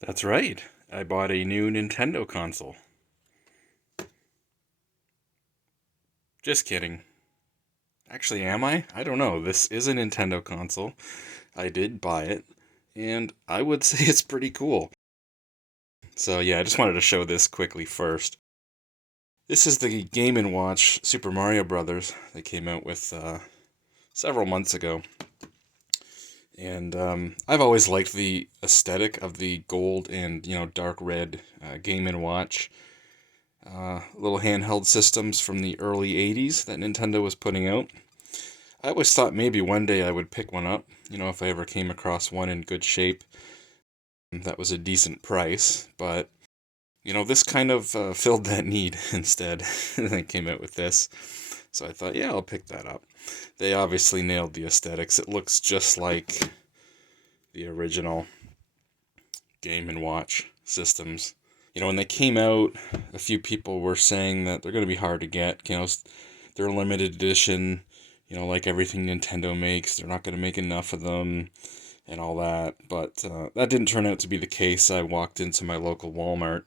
That's right. I bought a new Nintendo console. Just kidding. Actually, am I? I don't know. This is a Nintendo console. I did buy it, and I would say it's pretty cool. So yeah, I just wanted to show this quickly first. This is the Game and Watch Super Mario Brothers they came out with several months ago. And I've always liked the aesthetic of the gold and, dark red Game and Watch little handheld systems from the early 80s that Nintendo was putting out. I always thought maybe one day I would pick one up, if I ever came across one in good shape that was a decent price, but this kind of filled that need instead. They came out with this, so I thought, yeah, I'll pick that up. They obviously nailed the aesthetics. It looks just like the original Game and Watch systems. When they came out, a few people were saying that they're going to be hard to get. They're limited edition, like everything Nintendo makes. They're not going to make enough of them and all that. But that didn't turn out to be the case. I walked into my local Walmart,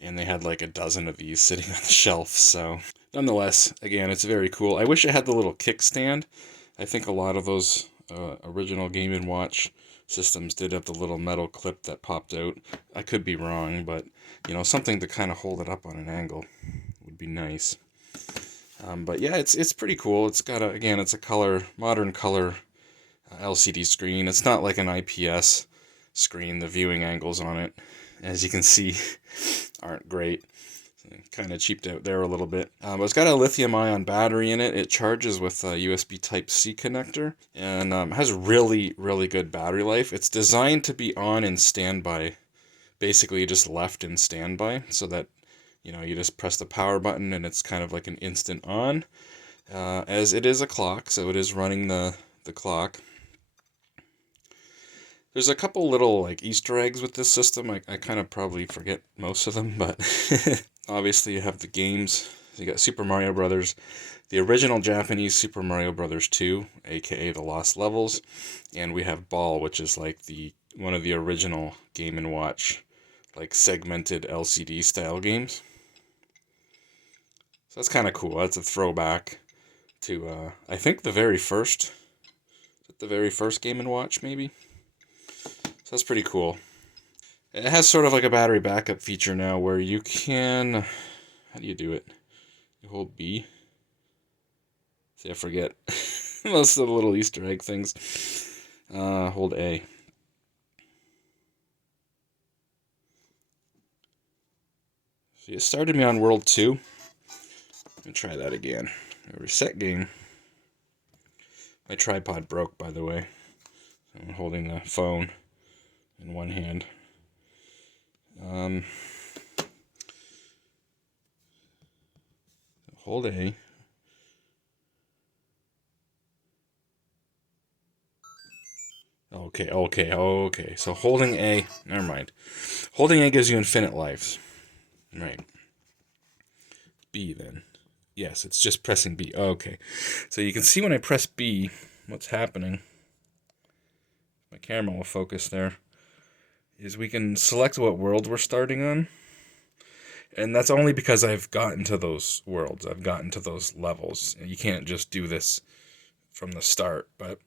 and they had like a dozen of these sitting on the shelf. So, nonetheless, again, it's very cool. I wish it had the little kickstand. I think a lot of those original Game & Watch systems did have the little metal clip that popped out. I could be wrong, but something to kind of hold it up on an angle would be nice. But yeah, it's pretty cool. It's got it's a modern color LCD screen. It's not like an IPS screen. The viewing angles on it, as you can see, aren't great. Kind of cheaped out there a little bit. But it's got a lithium-ion battery in it. It charges with a USB Type-C connector, and has really, really good battery life. It's designed to be on in standby, basically just left in standby, so that you just press the power button and it's kind of like an instant on, as it is a clock, so it is running the clock. There's a couple little like Easter eggs with this system. I kind of probably forget most of them, but obviously you have the games. So you got Super Mario Brothers, the original Japanese Super Mario Brothers 2, aka the Lost Levels, and we have Ball, which is like one of the original Game & Watch like segmented LCD style games. So that's kind of cool. That's a throwback to I think the very first Game & Watch maybe. So that's pretty cool. It has sort of like a battery backup feature now where you can, how do you do it? You hold B. See, I forget most of the little Easter egg things. Hold A. So you started me on World 2. Let me try that again. Reset game. My tripod broke, by the way. I'm holding the phone in one hand. Hold A. Okay. So holding A, never mind. Holding A gives you infinite lives. Right. B then. Yes, it's just pressing B. Okay. So you can see when I press B, what's happening. My camera will focus there. Is we can select what world we're starting on. And that's only because I've gotten to those worlds. I've gotten to those levels. You can't just do this from the start. But,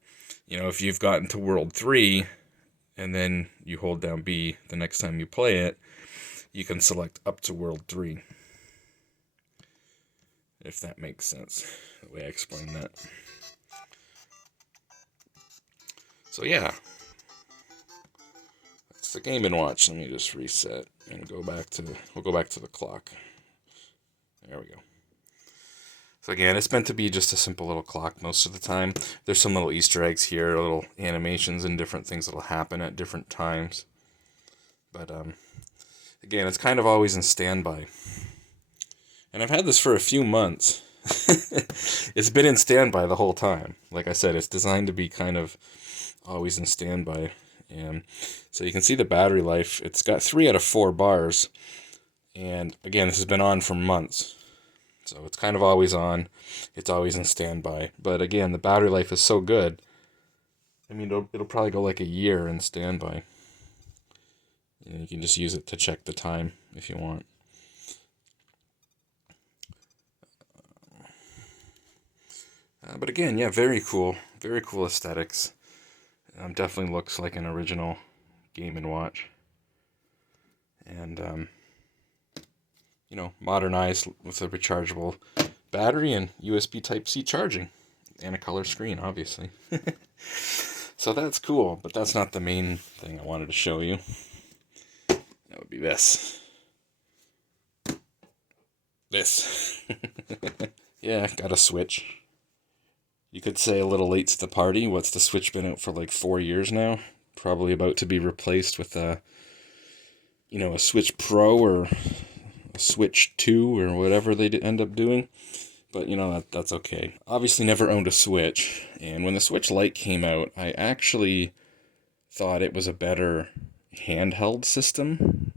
if you've gotten to World 3, and then you hold down B the next time you play it, you can select up to World 3. If that makes sense, the way I explain that. So yeah. That's the Game & Watch. Let me just reset and we'll go back to the clock. There we go. So again, it's meant to be just a simple little clock most of the time. There's some little Easter eggs here, little animations and different things that'll happen at different times. But again, it's kind of always in standby. And I've had this for a few months. It's been in standby the whole time. Like I said, it's designed to be kind of always in standby. And so you can see the battery life. It's got 3 out of 4 bars. And again, this has been on for months. So it's kind of always on. It's always in standby. But again, the battery life is so good. I mean, it'll probably go like a year in standby. And you can just use it to check the time if you want. But again, yeah, very cool aesthetics. Definitely looks like an original Game and Watch. And, modernized with a rechargeable battery and USB Type-C charging. And a color screen, obviously. So that's cool, but that's not the main thing I wanted to show you. That would be this. Yeah, got a Switch. You could say a little late to the party. What's the Switch been out for like 4 years now? Probably about to be replaced with a Switch Pro or a Switch 2 or whatever they end up doing. But, that's okay. Obviously never owned a Switch. And when the Switch Lite came out, I actually thought it was a better handheld system.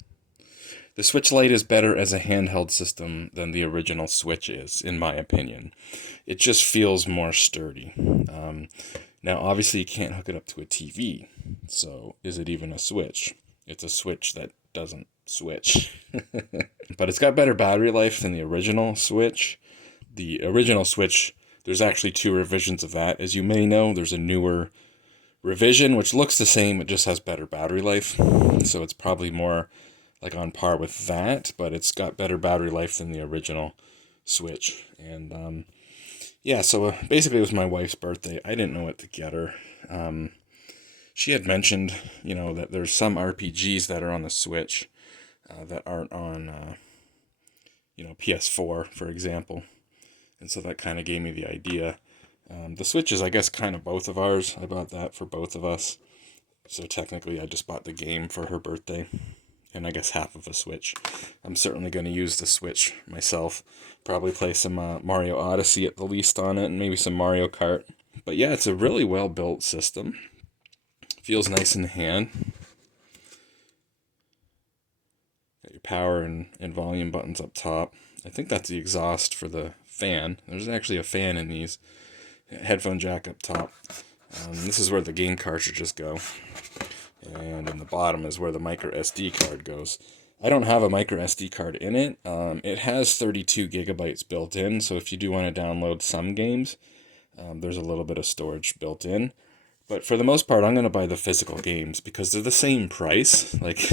The Switch Lite is better as a handheld system than the original Switch is, in my opinion. It just feels more sturdy. Now, obviously, you can't hook it up to a TV. So, is it even a Switch? It's a Switch that doesn't switch. But it's got better battery life than the original Switch. The original Switch, there's actually 2 revisions of that. As you may know, there's a newer revision, which looks the same, it just has better battery life. So it's probably more like on par with that, but it's got better battery life than the original Switch. And so basically it was my wife's birthday. I didn't know what to get her. She had mentioned, that there's some RPGs that are on the Switch that aren't on, PS4, for example. And so that kind of gave me the idea. The Switch is, I guess, kind of both of ours. I bought that for both of us. So technically, I just bought the game for her birthday. And I guess half of a Switch. I'm certainly going to use the Switch myself. Probably play some Mario Odyssey at the least on it, and maybe some Mario Kart. But yeah, it's a really well-built system. Feels nice in the hand. Got your power and volume buttons up top. I think that's the exhaust for the fan. There's actually a fan in these. Headphone jack up top. This is where the game cartridges go. And in the bottom is where the micro SD card goes. I don't have a micro SD card in it. It has 32 gigabytes built in, so if you do want to download some games, there's a little bit of storage built in. But for the most part, I'm going to buy the physical games because they're the same price. Like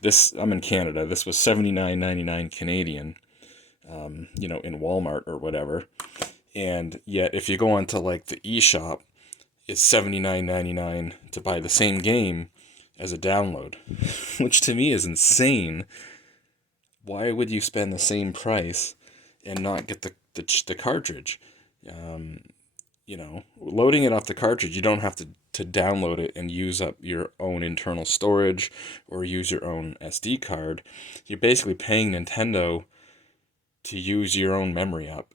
this, I'm in Canada. This was $79.99 Canadian, in Walmart or whatever. And yet, if you go onto like the eShop, it's $79.99 to buy the same game as a download, which to me is insane. Why would you spend the same price and not get the cartridge? Loading it off the cartridge, you don't have to download it and use up your own internal storage or use your own SD card. You're basically paying Nintendo to use your own memory up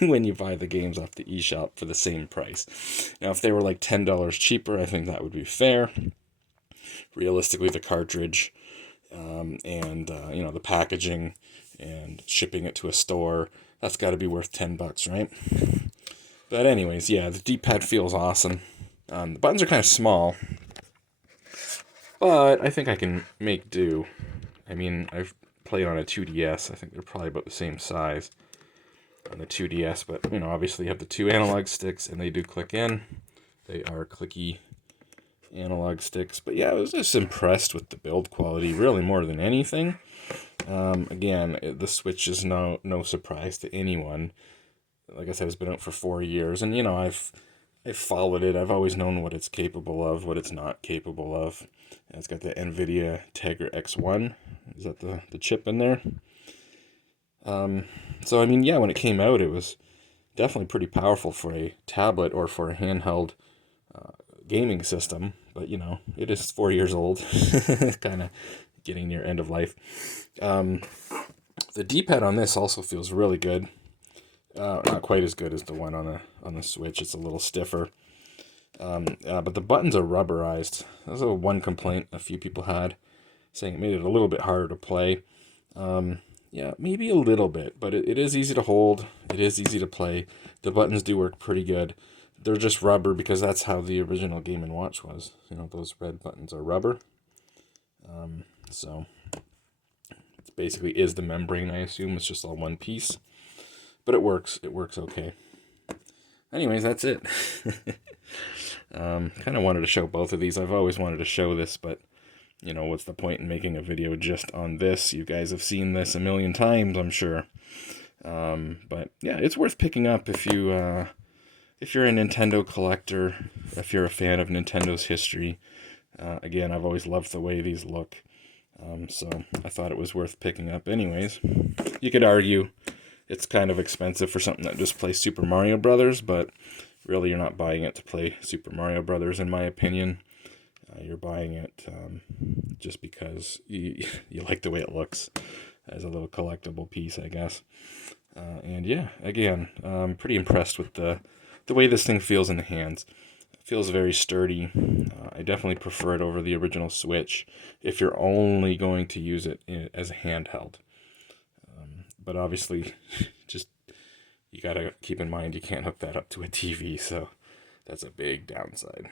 when you buy the games off the eShop for the same price. Now, if they were like $10 cheaper, I think that would be fair. Realistically, the cartridge and the packaging and shipping it to a store, that's got to be worth $10, right? But anyways, yeah, the D-pad feels awesome. The buttons are kind of small, but I think I can make do. I mean, I've played on a 2DS. I think they're probably about the same size on the 2DS, but obviously you have the 2 analog sticks and they do click in. They are clicky analog sticks, but yeah, I was just impressed with the build quality, really more than anything. Again, the Switch is no surprise to anyone. Like I said, it's been out for 4 years, and I've followed it. I've always known what it's capable of, what it's not capable of. And it's got the NVIDIA Tegra X1. Is that the chip in there? So I mean, yeah, when it came out, it was definitely pretty powerful for a tablet or for a handheld gaming system. But it is 4 years old, kind of getting near end of life. The D-pad on this also feels really good. Not quite as good as the one on the Switch. It's a little stiffer. But the buttons are rubberized. That's one complaint a few people had, saying it made it a little bit harder to play. Yeah, maybe a little bit, but it is easy to hold. It is easy to play. The buttons do work pretty good. They're just rubber because that's how the original Game and Watch was. Those red buttons are rubber. So it basically is the membrane, I assume. It's just all one piece. But it works. It works okay. Anyways, that's it. Kind of wanted to show both of these. I've always wanted to show this, but you know, what's the point in making a video just on this? You guys have seen this a million times, I'm sure. But yeah, it's worth picking up if you're a Nintendo collector, if you're a fan of Nintendo's history. Again, I've always loved the way these look. So I thought it was worth picking up anyways. You could argue it's kind of expensive for something that just plays Super Mario Brothers, but really you're not buying it to play Super Mario Brothers, in my opinion. You're buying it just because you like the way it looks as a little collectible piece, I guess. And yeah, again, I'm pretty impressed with the way this thing feels in the hands. It feels very sturdy. I definitely prefer it over the original Switch if you're only going to use it as a handheld. But obviously, just you gotta keep in mind you can't hook that up to a TV, so that's a big downside.